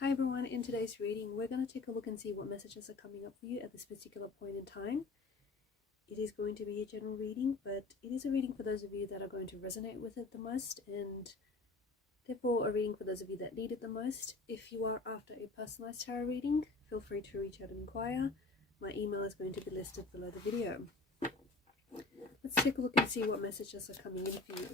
Hi everyone, in today's reading we're going to take a look and see what messages are coming up for you at this particular point in time. It is going to be a general reading, but it is a reading for those of you that are going to resonate with it the most, and therefore a reading for those of you that need it the most. If you are after a personalized tarot reading, feel free to reach out and inquire. My email is going to be listed below the video. Let's take a look and see what messages are coming in for you.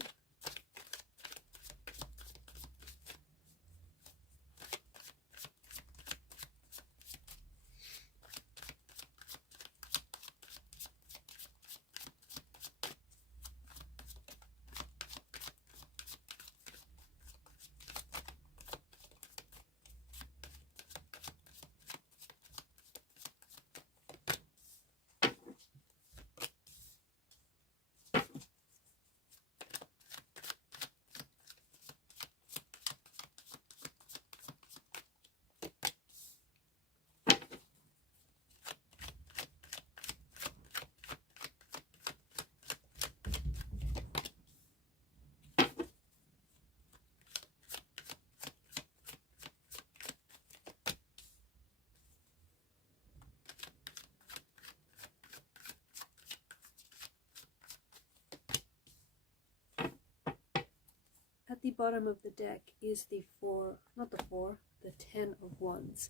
At the bottom of the deck is the the 10 of Wands.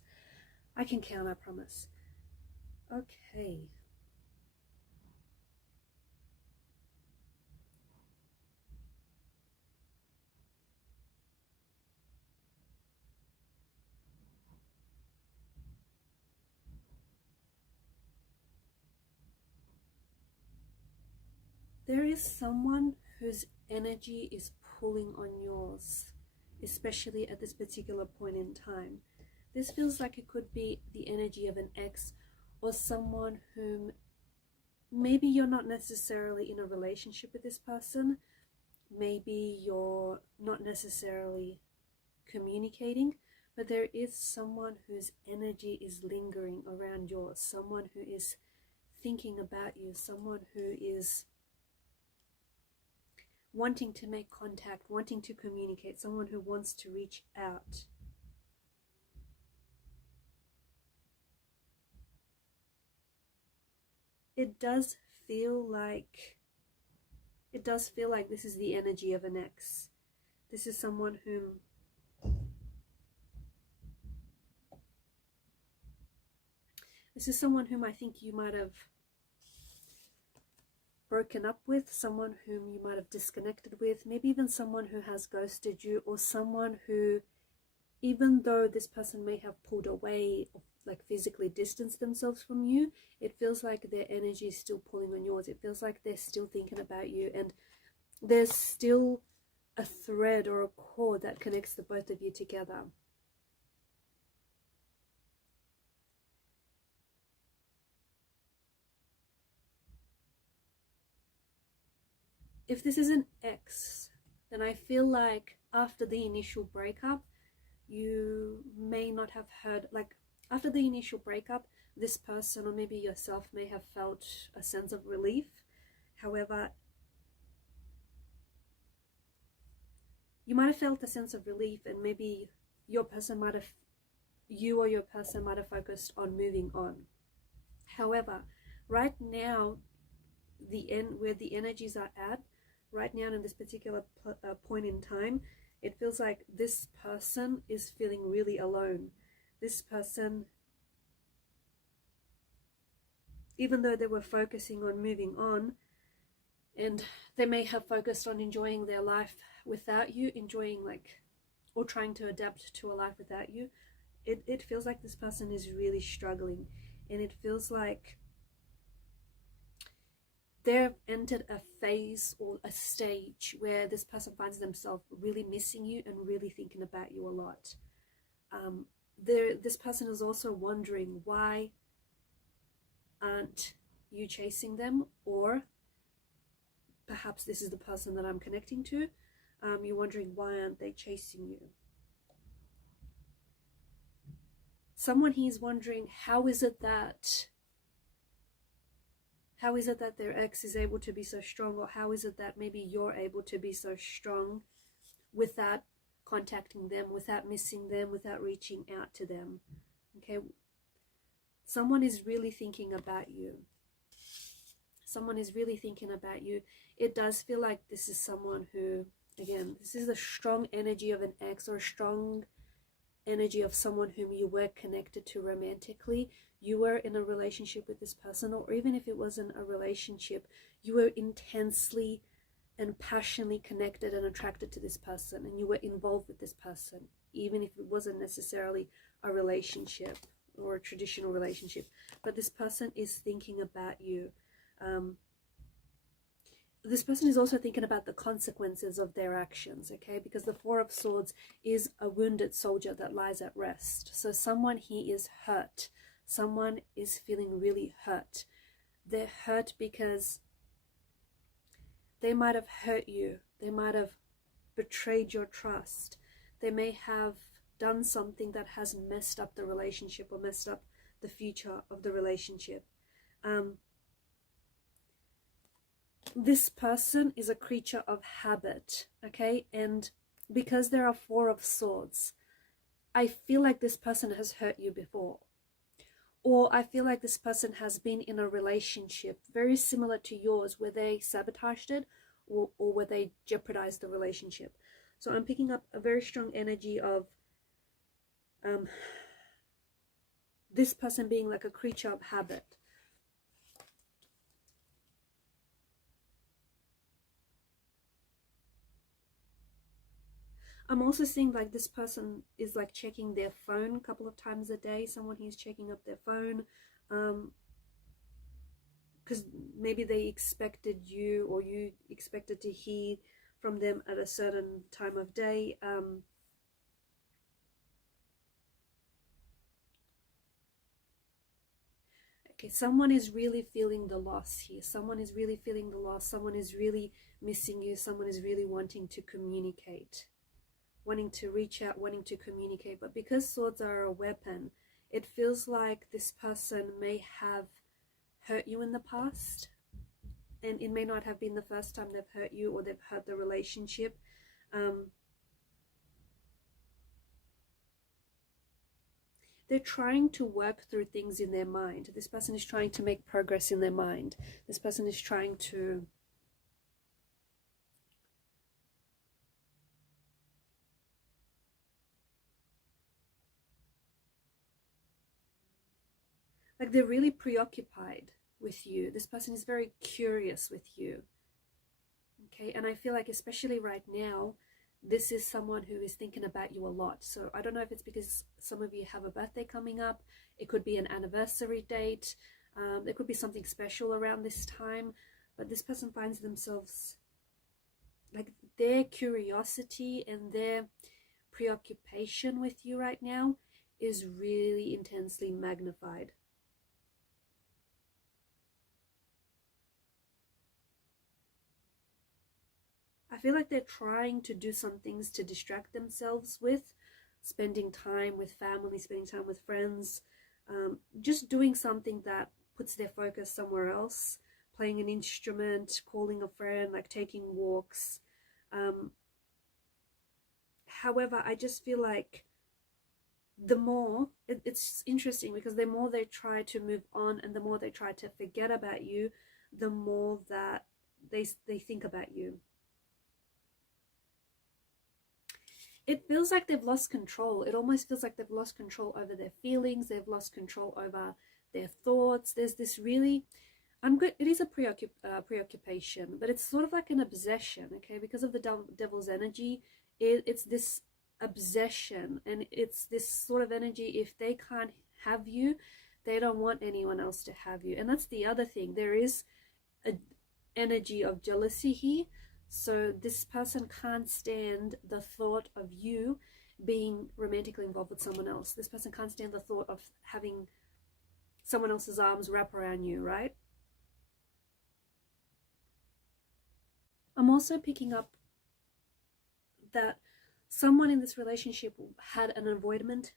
I can count, I promise. Okay. There is someone whose energy is pulling on yours, especially at this particular point in time. This feels like it could be the energy of an ex or someone whom maybe you're not necessarily in a relationship with this person. Maybe you're not necessarily communicating, but there is someone whose energy is lingering around yours, someone who is thinking about you, someone who is wanting to make contact, wanting to communicate, someone who wants to reach out. It does feel like this is the energy of an ex. This is someone whom I think you might have broken up with, someone whom you might have disconnected with, maybe even someone who has ghosted you, or someone who, even though this person may have pulled away, like physically distanced themselves from you, it feels like their energy is still pulling on yours. It feels like they're still thinking about you, and there's still a thread or a cord that connects the both of you together. If this is an ex, then I feel like after the initial breakup, you may not have heard, like after the initial breakup, this person or maybe yourself may have felt a sense of relief. However, you might have felt a sense of relief, and maybe you or your person might have focused on moving on. However, right now, where the energies are at, right now in this particular point in time, it feels like this person is feeling really alone. This person, even though they were focusing on moving on, and they may have focused on enjoying their life without you, or trying to adapt to a life without you, it feels like this person is really struggling, and it feels like they've entered a phase or a stage where this person finds themselves really missing you and really thinking about you a lot. This person is also wondering, why aren't you chasing them? Or perhaps this is the person that I'm connecting to. You're wondering, why aren't they chasing you? Someone here is wondering, how is it that their ex is able to be so strong, or how is it that maybe you're able to be so strong without contacting them, without missing them, without reaching out to them. Okay, someone is really thinking about you. Someone is really thinking about you. It does feel like this is someone who, again, this is a strong energy of an ex, or a strong energy of someone whom you were connected to romantically. You were in a relationship with this person, or even if it wasn't a relationship, you were intensely and passionately connected and attracted to this person, and you were involved with this person, even if it wasn't necessarily a relationship or a traditional relationship. But this person is thinking about you. This person is also thinking about the consequences of their actions, okay? Because the Four of Swords is a wounded soldier that lies at rest. So someone here is hurt. Someone is feeling really hurt. They're hurt because they might have hurt you. They might have betrayed your trust. They may have done something that has messed up the relationship, or messed up the future of the relationship. This person is a creature of habit, okay? And because there are Four of Swords, I feel like this person has hurt you before. Or I feel like this person has been in a relationship very similar to yours, where they sabotaged it, or where they jeopardized the relationship. So I'm picking up a very strong energy of this person being like a creature of habit. I'm also seeing like this person is like checking their phone a couple of times a day. Someone who's checking up their phone, because maybe they expected you, or you expected to hear from them at a certain time of day. Okay, someone is really feeling the loss here. Someone is really feeling the loss. Someone is really missing you. Someone is really wanting to communicate, wanting to reach out, wanting to communicate. But because swords are a weapon, it feels like this person may have hurt you in the past, and it may not have been the first time they've hurt you, or they've hurt the relationship. They're trying to work through things in their mind. This person is trying to make progress in their mind. This person is trying to like, they're really preoccupied with you. This person is very curious with you. Okay, and I feel like especially right now, this is someone who is thinking about you a lot. So I don't know if it's because some of you have a birthday coming up. It could be an anniversary date. There could be something special around this time. But this person finds themselves, like, their curiosity and their preoccupation with you right now is really intensely magnified. I feel like they're trying to do some things to distract themselves with, spending time with family, spending time with friends, just doing something that puts their focus somewhere else, playing an instrument, calling a friend, like taking walks. However, I just feel like the more, it's interesting because the more they try to move on and the more they try to forget about you, the more that they think about you. It feels like they've lost control. It almost feels like they've lost control over their feelings. They've lost control over their thoughts. There's this really, it is a preoccupation, but it's sort of like an obsession, okay? Because of the devil's energy, it's this obsession, and it's this sort of energy. If they can't have you, they don't want anyone else to have you. And that's the other thing. There is an energy of jealousy here. So this person can't stand the thought of you being romantically involved with someone else. This person can't stand the thought of having someone else's arms wrap around you, right? I'm also picking up that someone in this relationship had an avoidant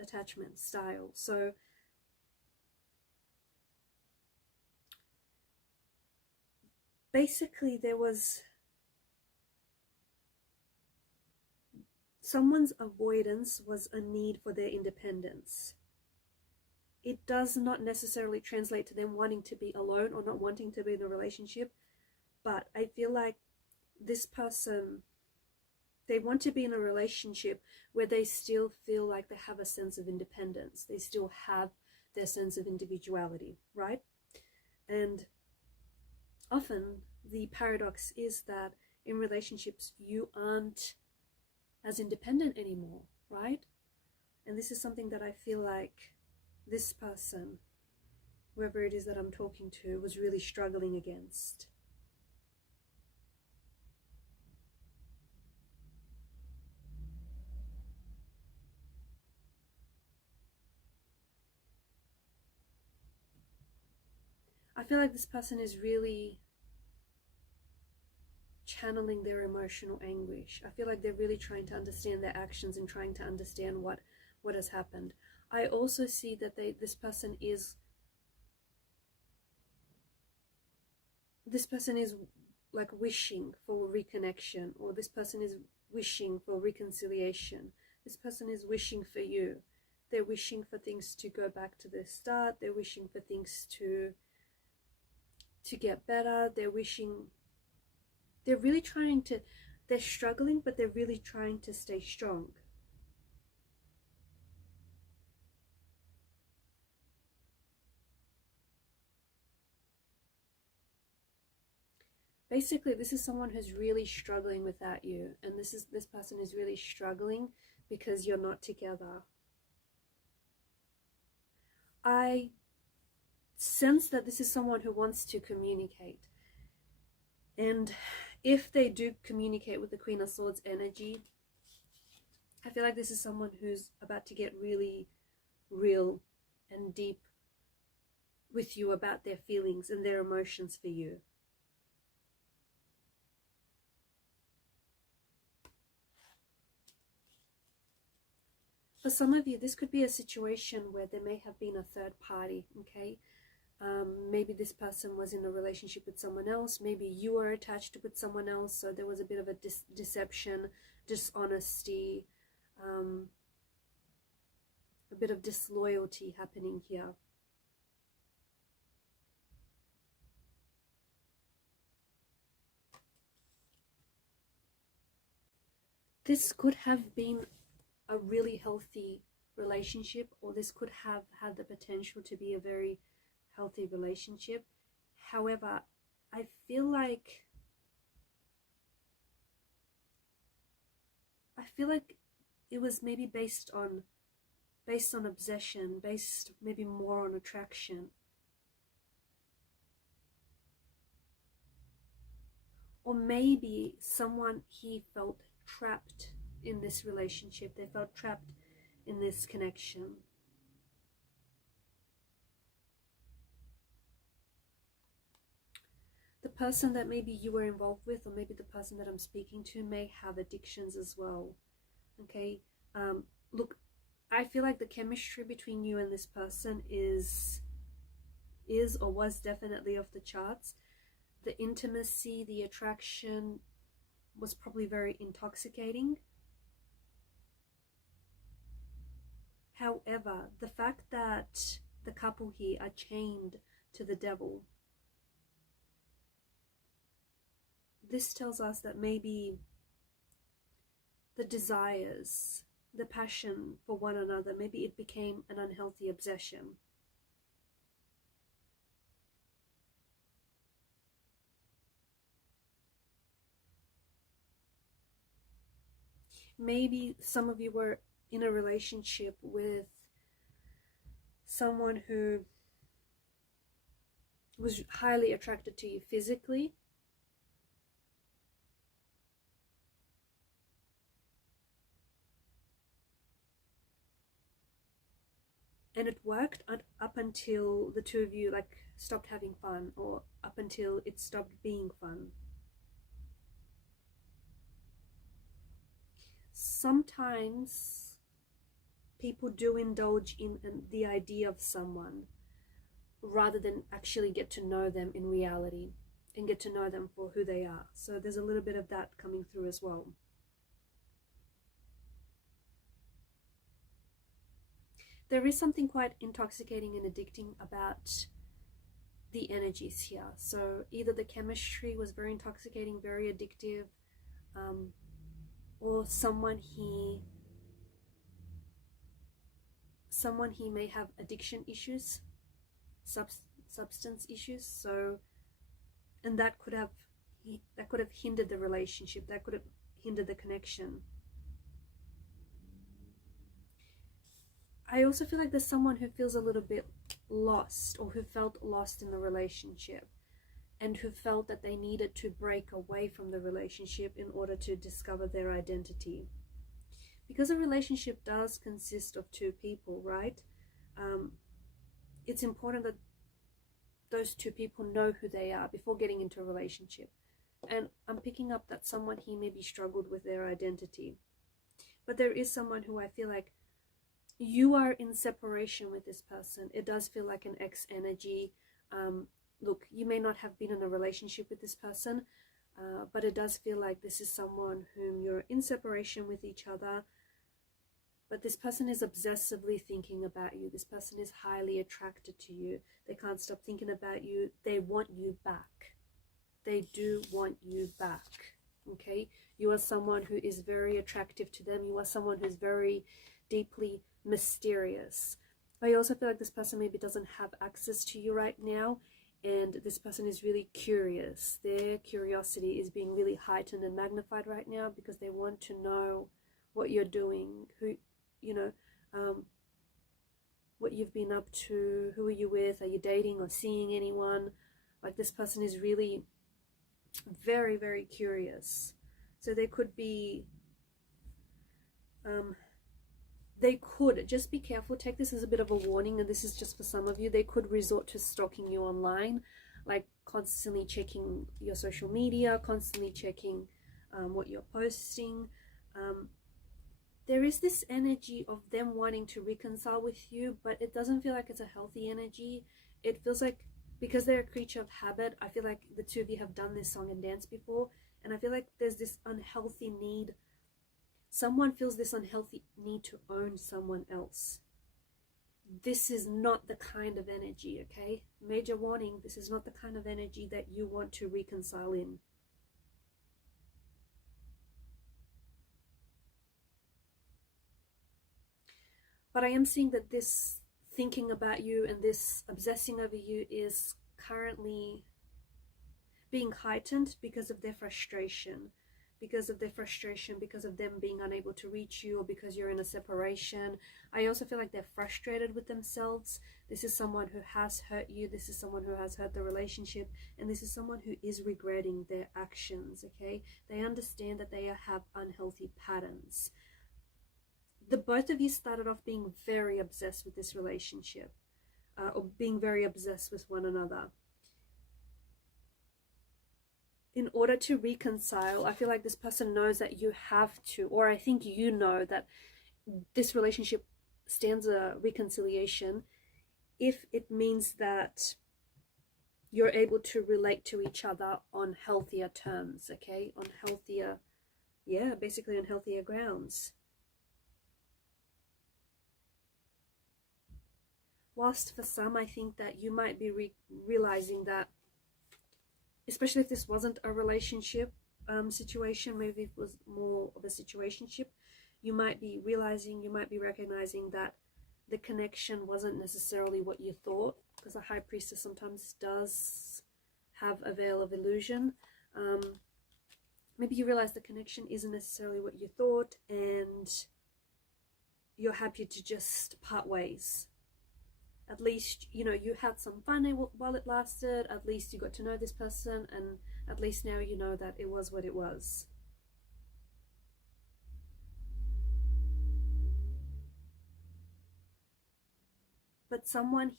attachment style. So basically there was someone's avoidance was a need for their independence. It does not necessarily translate to them wanting to be alone or not wanting to be in a relationship, but I feel like this person, they want to be in a relationship where they still feel like they have a sense of independence. They still have their sense of individuality, right? And often the paradox is that in relationships, you aren't as independent anymore, right? And this is something that I feel like this person, whoever it is that I'm talking to, was really struggling against. I feel like this person is really channeling their emotional anguish. I feel like they're really trying to understand their actions and trying to understand what has happened. I also see that this person is like wishing for reconnection, or this person is wishing for reconciliation. This person is wishing for you. They're wishing for things to go back to the start. They're wishing for things to get better. They're really trying to, they're struggling, but they're really trying to stay strong. Basically, this is someone who's really struggling without you, and this person is really struggling because you're not together. I sense that this is someone who wants to communicate, and if they do communicate with the Queen of Swords energy, I feel like this is someone who's about to get really real and deep with you about their feelings and their emotions for you. For some of you, this could be a situation where there may have been a third party, okay? Maybe this person was in a relationship with someone else. Maybe you were attached with someone else, so there was a bit of a deception, dishonesty, a bit of disloyalty happening here. This could have been a really healthy relationship, or this could have had the potential to be a very healthy relationship. However, I feel like it was maybe based on obsession, based maybe more on attraction. Or maybe someone, he felt trapped in this relationship. They felt trapped in this connection. The person that maybe you were involved with, or maybe the person that I'm speaking to, may have addictions as well. Okay, look, I feel like the chemistry between you and this person is or was definitely off the charts. The intimacy, the attraction was probably very intoxicating. However, the fact that the couple here are chained to the devil, this tells us that maybe the desires, the passion for one another, maybe it became an unhealthy obsession. Maybe some of you were in a relationship with someone who was highly attracted to you physically, and it worked up until the two of you like stopped having fun, or up until it stopped being fun. Sometimes people do indulge in the idea of someone rather than actually get to know them in reality and get to know them for who they are. So there's a little bit of that coming through as well. there is something quite intoxicating and addicting about the energies here. So either the chemistry was very intoxicating, very addictive, or someone he may have addiction issues, substance issues. So, and that could have hindered the relationship, that could have hindered the connection. I also feel like there's someone who feels a little bit lost, or who felt lost in the relationship, and who felt that they needed to break away from the relationship in order to discover their identity. Because a relationship does consist of two people, right? It's important that those two people know who they are before getting into a relationship. And I'm picking up that someone here maybe struggled with their identity. But there is someone who I feel like you are in separation with this person. It does feel like an ex energy. Look, you may not have been in a relationship with this person, but it does feel like this is someone whom you're in separation with each other. But this person is obsessively thinking about you. This person is highly attracted to you. They can't stop thinking about you. They want you back. They do want you back. Okay? You are someone who is very attractive to them. You are someone who's very deeply mysterious. I also feel like this person maybe doesn't have access to you right now, and this person is really curious. Their curiosity is being really heightened and magnified right now because they want to know what you're doing, who, you know, what you've been up to, who are you with, are you dating or seeing anyone? Like, this person is really very, very curious. So they could be, they could, just be careful, take this as a bit of a warning, and this is just for some of you, they could resort to stalking you online, like constantly checking your social media, constantly checking what you're posting. There is this energy of them wanting to reconcile with you, but it doesn't feel like it's a healthy energy. It feels like, because they're a creature of habit, I feel like the two of you have done this song and dance before, and I feel like there's this unhealthy need. Someone feels this unhealthy need to own someone else. This is not the kind of energy, okay? Major warning, this is not the kind of energy that you want to reconcile in. But I am seeing that this thinking about you and this obsessing over you is currently being heightened because of their frustration. Because of them being unable to reach you, or because you're in a separation. I also feel like they're frustrated with themselves. This is someone who has hurt you. This is someone who has hurt the relationship. And this is someone who is regretting their actions, okay? They understand that they have unhealthy patterns. The both of you started off being very obsessed with this relationship, or being very obsessed with one another. In order to reconcile, I feel like this person knows that you have to, or I think you know that this relationship stands a reconciliation if it means that you're able to relate to each other on healthier terms, okay? On healthier, yeah, basically on healthier grounds. Whilst for some, I think that you might be realizing that, especially if this wasn't a relationship situation, maybe it was more of a situationship, you might be realizing, you might be recognizing that the connection wasn't necessarily what you thought, because a high priestess sometimes does have a veil of illusion. Maybe you realize the connection isn't necessarily what you thought, and you're happy to just part ways. At least, you know, you had some fun while it lasted. At least you got to know this person, and at least now you know that it was what it was. But someone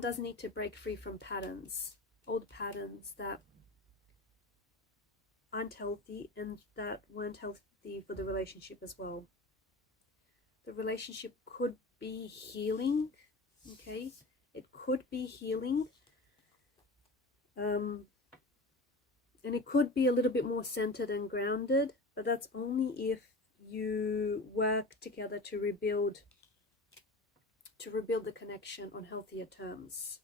does need to break free from patterns, old patterns that aren't healthy and that weren't healthy for the relationship as well. The relationship could be healing, okay? It could be healing. And it could be a little bit more centered and grounded, but that's only if you work together to rebuild to rebuild the connection on healthier terms.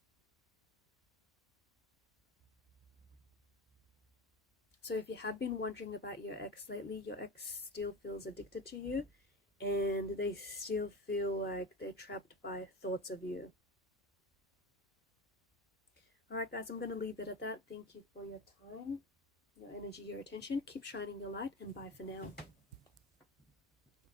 So if you have been wondering about your ex lately, your ex still feels addicted to you, and they still feel like they're trapped by thoughts of you. Alright guys, I'm going to leave it at that. Thank you for your time, your energy, your attention. Keep shining your light, and bye for now.